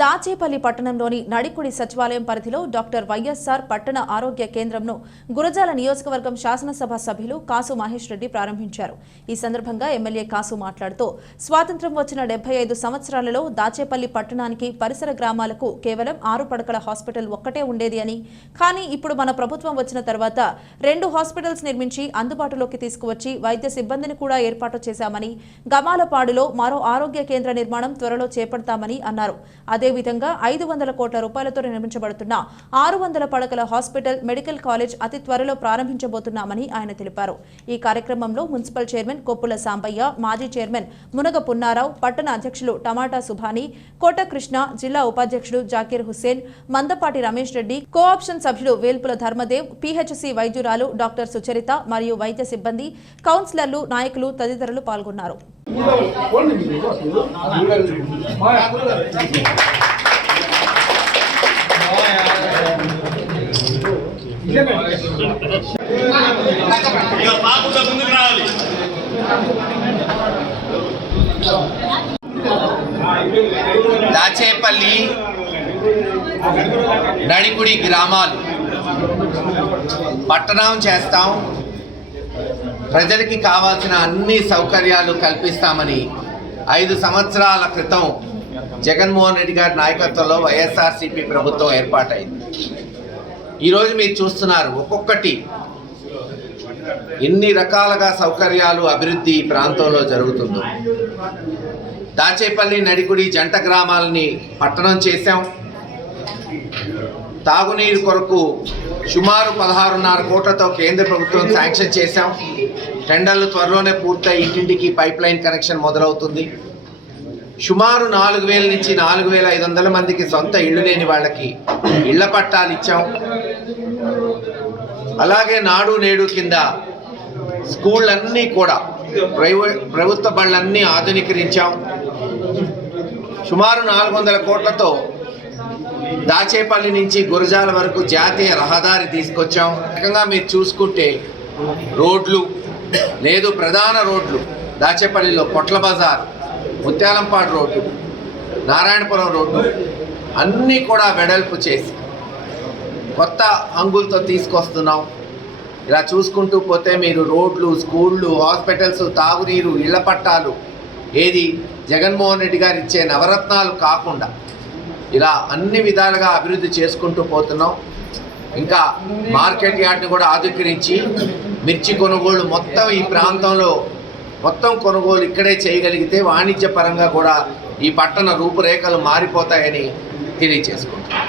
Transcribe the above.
దాచేపల్లి పట్టణంలోని నడికుడి సచివాలయం పరిధిలో డాక్టర్ వైఎస్ఆర్ పట్టణ ఆరోగ్య కేంద్రంను గురజాల నియోజకవర్గం శాసనసభ సభ్యులు కాసు మహేష్ రెడ్డి ప్రారంభించారు. ఈ సందర్భంగా ఎమ్మెల్యే కాసు మాట్లాడుతూ స్వాతంత్ర్యం వచ్చిన డెబ్బై ఐదు సంవత్సరాలలో దాచేపల్లి పట్టణానికి పరిసర గ్రామాలకు కేవలం ఆరు పడకల హాస్పిటల్ ఒక్కటే ఉండేది అని కానీ ఇప్పుడు మన ప్రభుత్వం వచ్చిన తర్వాత రెండు హాస్పిటల్స్ నిర్మించి అందుబాటులోకి తీసుకువచ్చి వైద్య సిబ్బందిని కూడా ఏర్పాటు చేశామని గమాలపాడులో మరో ఆరోగ్య కేంద్ర నిర్మాణం త్వరలో చేపడతామని అన్నారు. అదేవిధంగా ఐదు వందల కోట్ల రూపాయలతో నిర్మించబడుతున్న ఆరు వందల పడకల హాస్పిటల్ మెడికల్ కాలేజ్ అతి త్వరలో ప్రారంభించబోతున్నామని ఆయన తెలిపారు. ఈ కార్యక్రమంలో మున్సిపల్ చైర్మన్ కొప్పుల సాంబయ్య మాజీ చైర్మన్ మునగ పున్నారావు పట్టణ అధ్యక్షులు టమాటా సుభాని కోట కృష్ణ జిల్లా ఉపాధ్యక్షుడు జాకీర్ హుస్సేన్ మందపాటి రమేష్ రెడ్డి కోఆప్షన్ సభ్యులు వేల్పుల ధర్మదేవ్ పీహెచ్సీ వైద్యురాలు డాక్టర్ సుచరిత మరియు వైద్య సిబ్బంది కౌన్సిలర్లు నాయకులు తదితరులు పాల్గొన్నారు. ముందుకు రావాలి దాచేపల్లి నడికుడి గ్రామాలు. పట్టణం చేస్తాం. ప్రజలకి కావాల్సిన అన్ని సౌకర్యాలు కల్పిస్తామని ఐదు సంవత్సరాల క్రితం జగన్మోహన్ రెడ్డి గారి నాయకత్వంలో వైఎస్ఆర్సీపీ ప్రభుత్వం ఏర్పాటైంది. ఈరోజు మీరు చూస్తున్నారు ఒక్కొక్కటి ఎన్ని రకాలుగా సౌకర్యాలు అభివృద్ధి ఈ ప్రాంతంలో జరుగుతుందో. దాచేపల్లి నడిగుడి జంట గ్రామాలని పట్టణం చేశాం. తాగునీరు కొరకు సుమారు పదహారున్నర కోట్లతో కేంద్ర ప్రభుత్వం శాంక్షన్ చేశాం. టెండర్లు త్వరలోనే పూర్తయి ఇంటింటికి పైప్ లైన్ కనెక్షన్ మొదలవుతుంది. సుమారు నాలుగు వేల నుంచి నాలుగు వేల ఐదు వందల మందికి సొంత ఇళ్ళు లేని వాళ్ళకి ఇళ్ళ పట్టాలు ఇచ్చాం. అలాగే నాడు నేడు కింద స్కూళ్ళన్నీ కూడా ప్రభుత్వ బళ్ళన్నీ ఆధునీకరించాం. సుమారు నాలుగు వందల కోట్లతో దాచేపల్లి నుంచి గురజాల వరకు జాతీయ రహదారి తీసుకొచ్చాం. రకంగా మీరు చూసుకుంటే రోడ్లు లేదు ప్రధాన రోడ్లు దాచేపల్లిలో పొట్ల బజార్ ముత్యాలంపాడు రోడ్డు నారాయణపురం రోడ్డు అన్నీ కూడా వెడల్పు చేసి కొత్త అంగులతో తీసుకొస్తున్నాం. ఇలా చూసుకుంటూ పోతే మీరు రోడ్లు స్కూళ్ళు హాస్పిటల్స్ తాగునీరు ఇళ్ళ పట్టాలు ఏది జగన్మోహన్ రెడ్డి గారు ఇచ్చే నవరత్నాలు కాకుండా ఇలా అన్ని విధాలుగా అభివృద్ధి చేసుకుంటూ పోతున్నాం. ఇంకా మార్కెట్ యార్డ్ని కూడా ఆధుకరించి మిర్చి కొనుగోలు మొత్తం ఈ ప్రాంతంలో మొత్తం కొనుగోలు ఇక్కడే చేయగలిగితే వాణిజ్య పరంగా కూడా ఈ పట్టణ రూపురేఖలు మారిపోతాయని తెలియచేసుకుంటాం